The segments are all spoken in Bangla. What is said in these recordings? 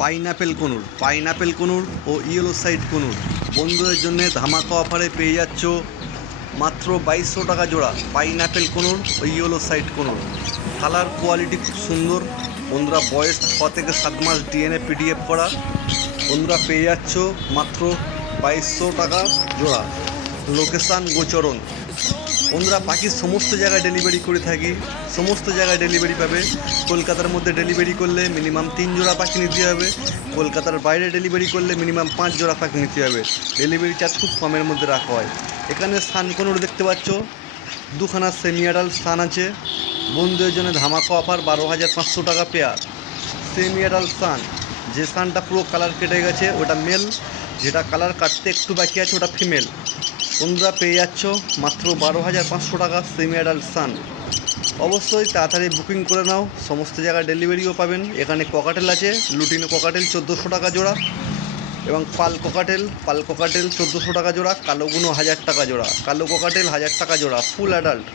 পাইনাপেল কনুর পাইনাপেল কনুর ও ইয়েলো সাইড কনুর। বন্ধুদের জন্য ধামাকা অফারে পেয়ে যাচ্ছ মাত্র বাইশশো টাকা জোড়া পাইনাপেল কনুর ও yellow side conure. Colour quality খুব সুন্দর। বন্ধুরা বয়স ছ থেকে সাত মাস ডিএনএ, পিডিএফ করা। বন্ধুরা পেয়ে যাচ্ছ মাত্র বাইশশো টাকা জোড়া। লোকেশান গোচরণ। বন্ধুরা, পাখির সমস্ত জায়গায় ডেলিভারি করে থাকি। সমস্ত জায়গায় ডেলিভারি পাবে। কলকাতার মধ্যে ডেলিভারি করলে মিনিমাম তিন জোড়া পাখি নিতে হবে। কলকাতার বাইরে ডেলিভারি করলে মিনিমাম পাঁচ জোড়া পাখি নিতে হবে। ডেলিভারি চার্জ খুব কমের মধ্যে রাখা হয়। এখানে সান কোনোর দেখতে পাচ্ছ? দুখানা সেমি অ্যাডাল্ট সান আছে। বন্ধুদের জন্য ধামাকা অফার বারো হাজার পাঁচশো টাকা পেয়ার সেমি অ্যাডাল্ট সান যে সানটা পুরো কালার কেটে গেছে, ওটা মেল যেটা কালার কাটতে একটু বাকি আছে, ওটা ফিমেল বন্ধুরা পেয়ে যাচ্ছ মাত্র বারো হাজার পাঁচশো টাকা সেমি অ্যাডাল্ট সান অবশ্যই তাড়াতাড়ি বুকিং করে নাও। সমস্ত জায়গায় ডেলিভারিও পাবেন। এখানে ককাটেল আছে। লুটিনো ককাটেল চোদ্দোশো টাকা জোড়া এবং পাল ককাটেল পাল ককাটেল চোদ্দোশো টাকা জোড়া কালোগুনো হাজার টাকা জোড়া। কালো ককাটেল হাজার টাকা জোড়া ফুল অ্যাডাল্ট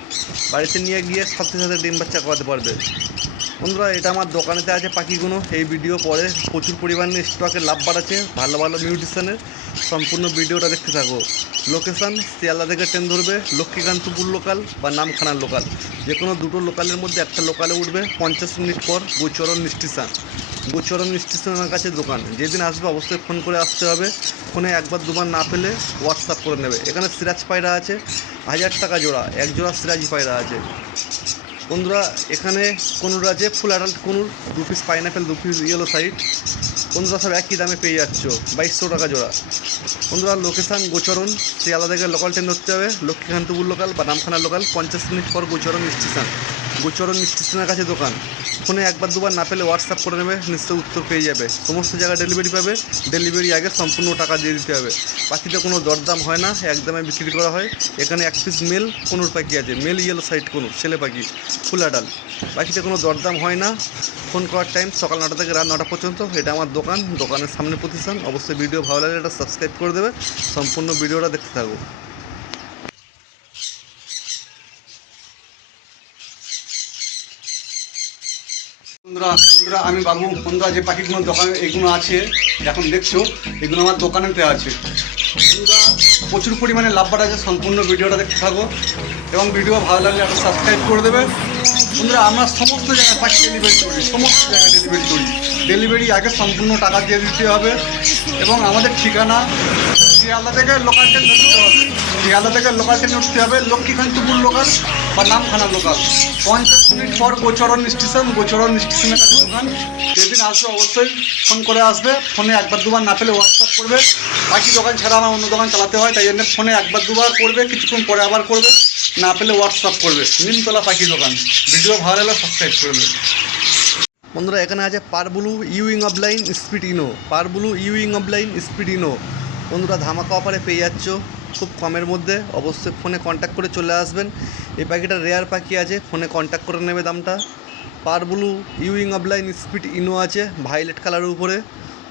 বাড়িতে নিয়ে গিয়ে সাথে সাথে ডিম বাচ্চা করাতে পারবে। বন্ধুরা, এটা আমার দোকানেতে আছে পাখিগুলো। এই ভিডিও পরে প্রচুর পরিমাণে স্টকে লাভ বাড়াচ্ছে, ভালো ভালো নিউট্রিশনের সম্পূর্ণ ভিডিওটা দেখতে থাকো। লোকেশান শিয়ালদা থেকে ট্রেন ধরবে, লক্ষ্মীকান্তপুর লোকাল বা নামখানার লোকাল যে কোনো দুটো লোকালের মধ্যে একটা লোকালে উঠবে, পঞ্চাশ মিনিট পর গোচরণ স্টেশন গোচরণ স্টেশনের কাছে দোকান। যেদিন আসবে অবশ্যই ফোন করে আসতে হবে। ফোনে একবার দুবার না পেলে হোয়াটসঅ্যাপ করে নেবে। এখানে সিরাজ পায়রা আছে, হাজার টাকা জোড়া, এক জোড়া সিরাজ পায়রা আছে। বন্ধুরা, এখানে কোনুর আছে ফুল অ্যাডাল্ট কোনুর দু পিস পাইনাপেল দু পিস ইয়েলো সাইড বন্ধুরা সব একই দামে পেয়ে যাচ্ছ, বাইশশো টাকা জোড়া। বন্ধুরা লোকেশান গোচরণ, সেই আলাদা জায়গায় লোকাল ট্রেন ধরতে হবে, লক্ষ্মীকান্তপুর লোকাল বা নামখানা লোকাল পঞ্চাশ মিনিট পর গোচরণ স্টেশন গোচরণ স্টেশনের কাছে দোকান। ফোনে একবার দুবার না পেলে হোয়াটসঅ্যাপ করে নেবে নিশ্চয়ই উত্তর পেয়ে যাবে। সমস্ত জায়গায় ডেলিভারি পাবে ডেলিভারি আগে সম্পূর্ণ টাকা দিয়ে দিতে হবে। পাখিতে কোনো দরদাম হয় না একদমে বিক্রি করা হয়। এখানে এক পিস মেল কোনোর পাখি আছে। মেল ইয়েলো সাইড কোনো, ছেলে পাখি ফুল আডাল পাখিতে কোনো দরদাম হয় না। ফোন করার টাইম সকাল নটা থেকে রাত নটা পর্যন্ত। এটা আমার দোকান, দোকানের সামনে প্রতিষ্ঠান। অবশ্যই ভিডিও ভালো লাগলে এটা সাবস্ক্রাইব করে দেবে। সম্পূর্ণ ভিডিওটা দেখতে থাকো। বন্ধুরা বন্ধুরা আমি বাবু বন্ধুরা যে পাখিগুলো দোকানে, এগুলো আছে, এখন দেখছ, এগুলো আমার দোকানেতে আছে। বন্ধুরা প্রচুর পরিমাণে লাভ বাড়া আছে সম্পূর্ণ ভিডিওটা দেখতে থাকো। এবং ভিডিও ভালো লাগলে একটা সাবস্ক্রাইব করে দেবে। বন্ধুরা আমরা সমস্ত জায়গায় পাখি ডেলিভারি করি, সমস্ত জায়গায় ডেলিভারি করি। ডেলিভারি আগে সম্পূর্ণ টাকা দিয়ে দিতে হবে। এবং আমাদের ঠিকানা শিয়ালদা থেকে লোকাল ট্রেন ধরতে হবে। শিয়ালদা থেকে লোকাল ট্রেন উঠতে হবে, লক্ষ্মীকান্তপুর লোকাল বা নামখানা লোকাল পঞ্চাশ মিনিট পর গোচরণ স্টেশন গোচরণ স্টেশনের কাছে দোকান যেদিন আসবে অবশ্যই ফোন করে আসবে ফোনে একবার দুবার না পেলে হোয়াটসঅ্যাপ করবে বাকি দোকান ছাড়া আমার অন্য দোকান চালাতে হয়, তাই জন্য ফোনে একবার দুবার করবে, কিছুক্ষণ পরে আবার করবে। না পেলে হোয়াটসঅ্যাপ করবে। নিমতলা পাখি দোকান। ভিডিও ভালো লাগলে সাবস্ক্রাইব করবে। বন্ধুরা, এখানে আছে parblue wing opaline split ino. Parblue wing opaline split ino. বন্ধুরা, ধামাকা অফারে পেয়ে যাচ্ছ। খুব কমের মধ্যে। অবশ্যই ফোনে কন্ট্যাক্ট করে চলে আসবেন। এই পাখিটা রেয়ার পাখি আছে, ফোনে কন্ট্যাক্ট করে নেবে দামটা। Parblue wing opaline split ino আছে ভাইলেট কালারের উপরে।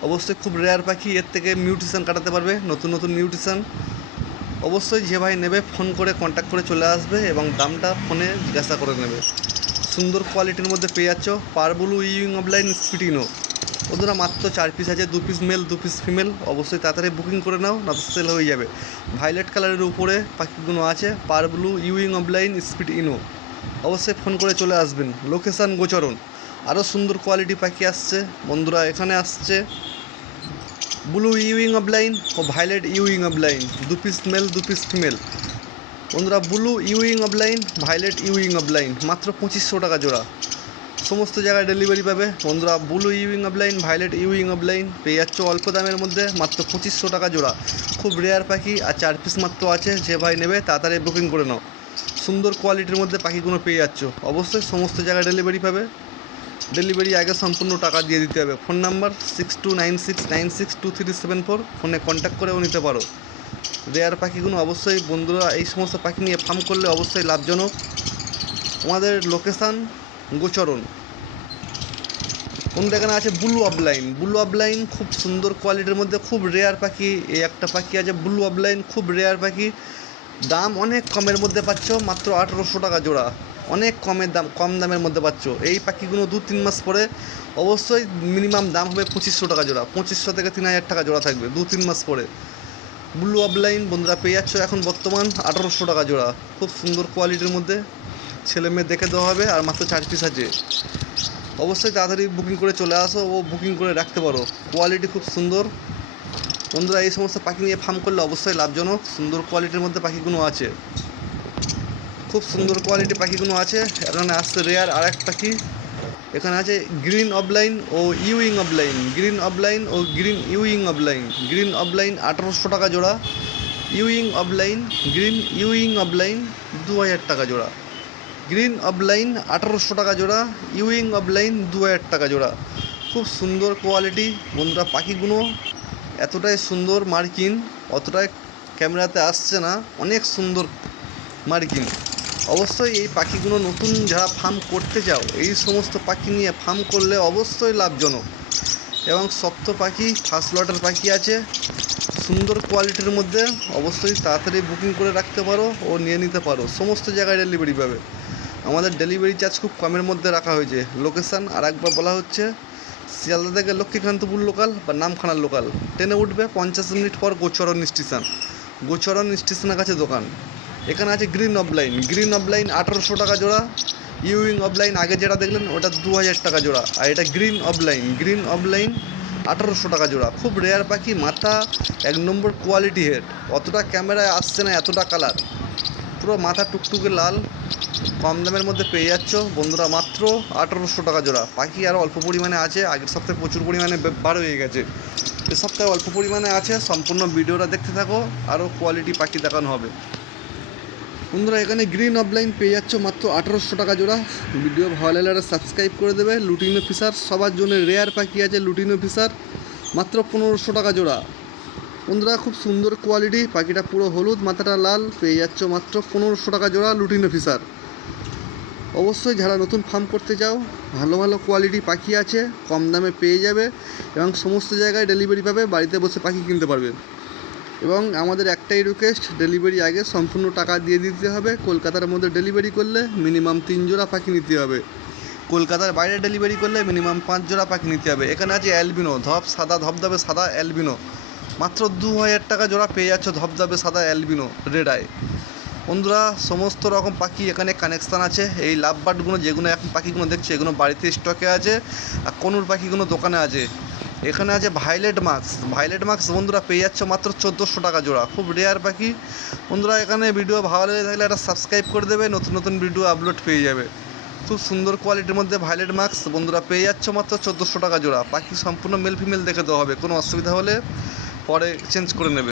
অবশ্যই খুব রেয়ার পাখি, এর থেকে মিউট্রিশন কাটাতে পারবে, নতুন নতুন নিউট্রিশন অবশ্যই যে ভাই নেবে ফোন করে কন্ট্যাক্ট করে চলে আসবে এবং দামটা ফোনে জিজ্ঞাসা করে নেবে। সুন্দর কোয়ালিটির মধ্যে পেয়ে যাচ্ছ পারবুলু ইউইং অফ লাইন স্পিটিনো ওদের মাত্র চার পিস আছে, দু পিস মেল দু পিস ফিমেল অবশ্যই তাড়াতাড়ি বুকিং করে নাও না তো সেল হয়ে যাবে। ভাইলেট কালারের উপরে পাখিগুলো আছে, parblue wing opaline split ino অবশ্যই ফোন করে চলে আসবেন। লোকেশান গোচরণ। আরও সুন্দর কোয়ালিটি পাখি আসছে। বন্ধুরা এখানে আসছে। ব্লু ইউইং অফ লাইন ও ভাইলেট ইউইং অফ লাইন দু পিস মেল দু পিস ফিমেল বন্ধুরা blue wing opaline violet wing opaline মাত্র পঁচিশশো টাকা জোড়া। সমস্ত জায়গায় ডেলিভারি পাবে। বন্ধুরা blue wing opaline violet wing opaline পেয়ে যাচ্ছ অল্প দামের মধ্যে মাত্র পঁচিশশো টাকা জোড়া। খুব রেয়ার পাখি আর চার পিস মাত্র আছে, যে ভাই নেবে তাড়াতাড়ি বুকিং করে নাও। সুন্দর কোয়ালিটির মধ্যে পাখিগুলো পেয়ে যাচ্ছ। অবশ্যই সমস্ত জায়গায় ডেলিভারি পাবে। ডেলিভারি আগে সম্পূর্ণ টাকা দিয়ে দিতে হবে। Phone number six two nine six nine six two three seven four ফোনে কন্ট্যাক্ট করেও নিতে পারো। রেয়ার পাখিগুলো অবশ্যই বন্ধুরা, এই সমস্ত পাখি নিয়ে ফার্ম করলে অবশ্যই লাভজনক। আমাদের লোকেশান গোচরণ। কোন এখানে আছে ব্লু অফলাইন ব্লু অফলাইন খুব সুন্দর কোয়ালিটির মধ্যে, খুব রেয়ার পাখি। এই একটা পাখি আছে ব্লু অফলাইন খুব রেয়ার পাখি। দাম অনেক কমের মধ্যে পাচ্ছ, মাত্র আঠেরোশো টাকা জোড়া। অনেক কমের দাম, কম দামের মধ্যে পাচ্ছ। এই পাখিগুলো দু তিন মাস পরে অবশ্যই মিনিমাম দাম হবে পঁচিশশো টাকা জোড়া। পঁচিশশো থেকে তিন হাজার টাকা জোড়া থাকবে দু তিন মাস পরে। ব্লু অফলাইন বন্ধুরা পেয়ে যাচ্ছ এখন বর্তমান আঠারোশো টাকা জোড়া। খুব সুন্দর কোয়ালিটির মধ্যে ছেলে মেয়ে দেখে দেওয়া হবে আর মাত্র চার পিস আছে। অবশ্যই তাড়াতাড়ি বুকিং করে চলে আসো ও বুকিং করে রাখতে পারো। কোয়ালিটি খুব সুন্দর। বন্ধুরা, এই সমস্ত পাখি নিয়ে ফার্ম করলে অবশ্যই লাভজনক। সুন্দর কোয়ালিটির মধ্যে পাখিগুলো আছে। খুব সুন্দর কোয়ালিটি পাখিগুলো আছে। এখানে আসছে রেয়ার আর এক পাখি। এখানে আছে গ্রিন অফলাইন ও ইউইং অফলাইন গ্রিন অফলাইন ও green wing opaline green opaline আঠারোশো টাকা জোড়া। Wing opaline green wing opaline দু হাজার টাকা জোড়া। গ্রিন অফলাইন আঠারোশো টাকা জোড়া, ইউইং অফলাইন দু হাজার টাকা জোড়া। খুব সুন্দর কোয়ালিটি, বন্ধুরা পাখিগুলো এতটাই সুন্দর মার্কিন, অতটাই ক্যামেরাতে আসছে না, অনেক সুন্দর মার্কিন। অবশ্যই এই পাখিগুলো নতুন যারা ফার্ম করতে চাও, এই সমস্ত পাখি নিয়ে ফার্ম করলে অবশ্যই লাভজনক। এবং শক্ত পাখি ফার্স্ট লটার পাখি আছে, সুন্দর কোয়ালিটির মধ্যে অবশ্যই তাড়াতাড়ি বুকিং করে রাখতে পারো ও নিয়ে নিতে পারো, সমস্ত জায়গায় ডেলিভারি পাবে। আমাদের ডেলিভারি চার্জ খুব কমের মধ্যে রাখা হয়েছে। লোকেশান আর একবার বলা হচ্ছে, শিয়ালদা থেকে লক্ষ্মীকান্তপুর লোকাল বা নামখানার লোকাল ট্রেনে উঠবে পঞ্চাশ মিনিট পর গোচরণ স্টেশন গোচরণ স্টেশনের কাছে দোকান। এখানে আছে গ্রিন অফলাইন গ্রিন অফলাইন আঠারোশো টাকা জোড়া। ইউইং অফলাইন আগে যেটা দেখলেন, ওটা দু হাজার টাকা জোড়া। আর এটা গ্রিন অফলাইন গ্রিন অফলাইন আঠারোশো টাকা জোড়া। খুব রেয়ার পাখি, মাথা এক নম্বর কোয়ালিটি হেড অতটা ক্যামেরায় আসছে না, এতটা কালার পুরো মাথা টুকটুকে লাল। কম দামের মধ্যে পেয়ে যাচ্ছ। বন্ধুরা মাত্র আঠারোশো টাকা জোড়া। পাখি আরও অল্প পরিমাণে আছে। আগের সপ্তাহে প্রচুর পরিমাণে বার হয়ে গেছে। এ সপ্তাহে অল্প পরিমাণে আছে। সম্পূর্ণ ভিডিওটা দেখতে থাকো। আরও কোয়ালিটি পাখি দেখানো হবে। বন্ধুরা, এখানে গ্রিন অফলাইন পেয়ে যাচ্ছ মাত্র আঠারোশো টাকা জোড়া। ভিডিও ভালো লাগলে সাবস্ক্রাইব করে দেবে। লুটিনো ফিসার সবার জন্য রেয়ার পাখি আছে লুটিনো ফিসার মাত্র পনেরোশো টাকা জোড়া। বন্ধুরা, খুব সুন্দর কোয়ালিটি পাখিটা পুরো হলুদ, মাথাটা লাল। পেয়ে যাচ্ছ মাত্র পনেরোশো টাকা জোড়া লুটিনো ফিসার অবশ্যই যারা নতুন ফার্ম করতে চাও, ভালো ভালো কোয়ালিটি পাখি আছে, কম দামে পেয়ে যাবে এবং সমস্ত জায়গায় ডেলিভারি পাবে, বাড়িতে বসে পাখি কিনতে পারবে। এবং আমাদের একটাই রিকোয়েস্ট ডেলিভারি আগে সম্পূর্ণ টাকা দিয়ে দিতে হবে, কলকাতার মধ্যে ডেলিভারি করলে মিনিমাম তিন জোড়া পাখি নিতে হবে। কলকাতার বাইরে ডেলিভারি করলে মিনিমাম পাঁচ জোড়া পাখি নিতে হবে। এখানে আছে অ্যালবিনো ধপ সাদা ধবধবে সাদা অ্যালবিনো মাত্র দু হাজার টাকা জোড়া পেয়ে যাচ্ছ ধবধবে সাদা অ্যালবিনো রেড আই বন্ধুরা, সমস্ত রকম পাখি এখানে কানেকশান আছে। এই লাভ বার্ডগুলো যেগুলো এখন পাখিগুলো দেখছ, এগুলো বাড়িতে স্টকে আছে আর কনুর পাখিগুলো দোকানে আছে। এখানে আছে ভাইলেট মাস্ক ভাইলেট মাস্ক বন্ধুরা পেয়ে যাচ্ছ মাত্র চোদ্দোশো টাকা জোড়া। খুব রেয়ার পাখি। বন্ধুরা, এখানে ভিডিও ভালো লেগে থাকলে একটা সাবস্ক্রাইব করে দেবে, নতুন নতুন ভিডিও আপলোড পেয়ে যাবে। খুব সুন্দর কোয়ালিটির মধ্যে ভাইলেট মাস্ক বন্ধুরা পেয়ে যাচ্ছ মাত্র চোদ্দোশো টাকা জোড়া। পাখি সম্পূর্ণ মেল ফিমেল দেখে দেওয়া হবে, কোনো অসুবিধা হলে পরে চেঞ্জ করে নেবে।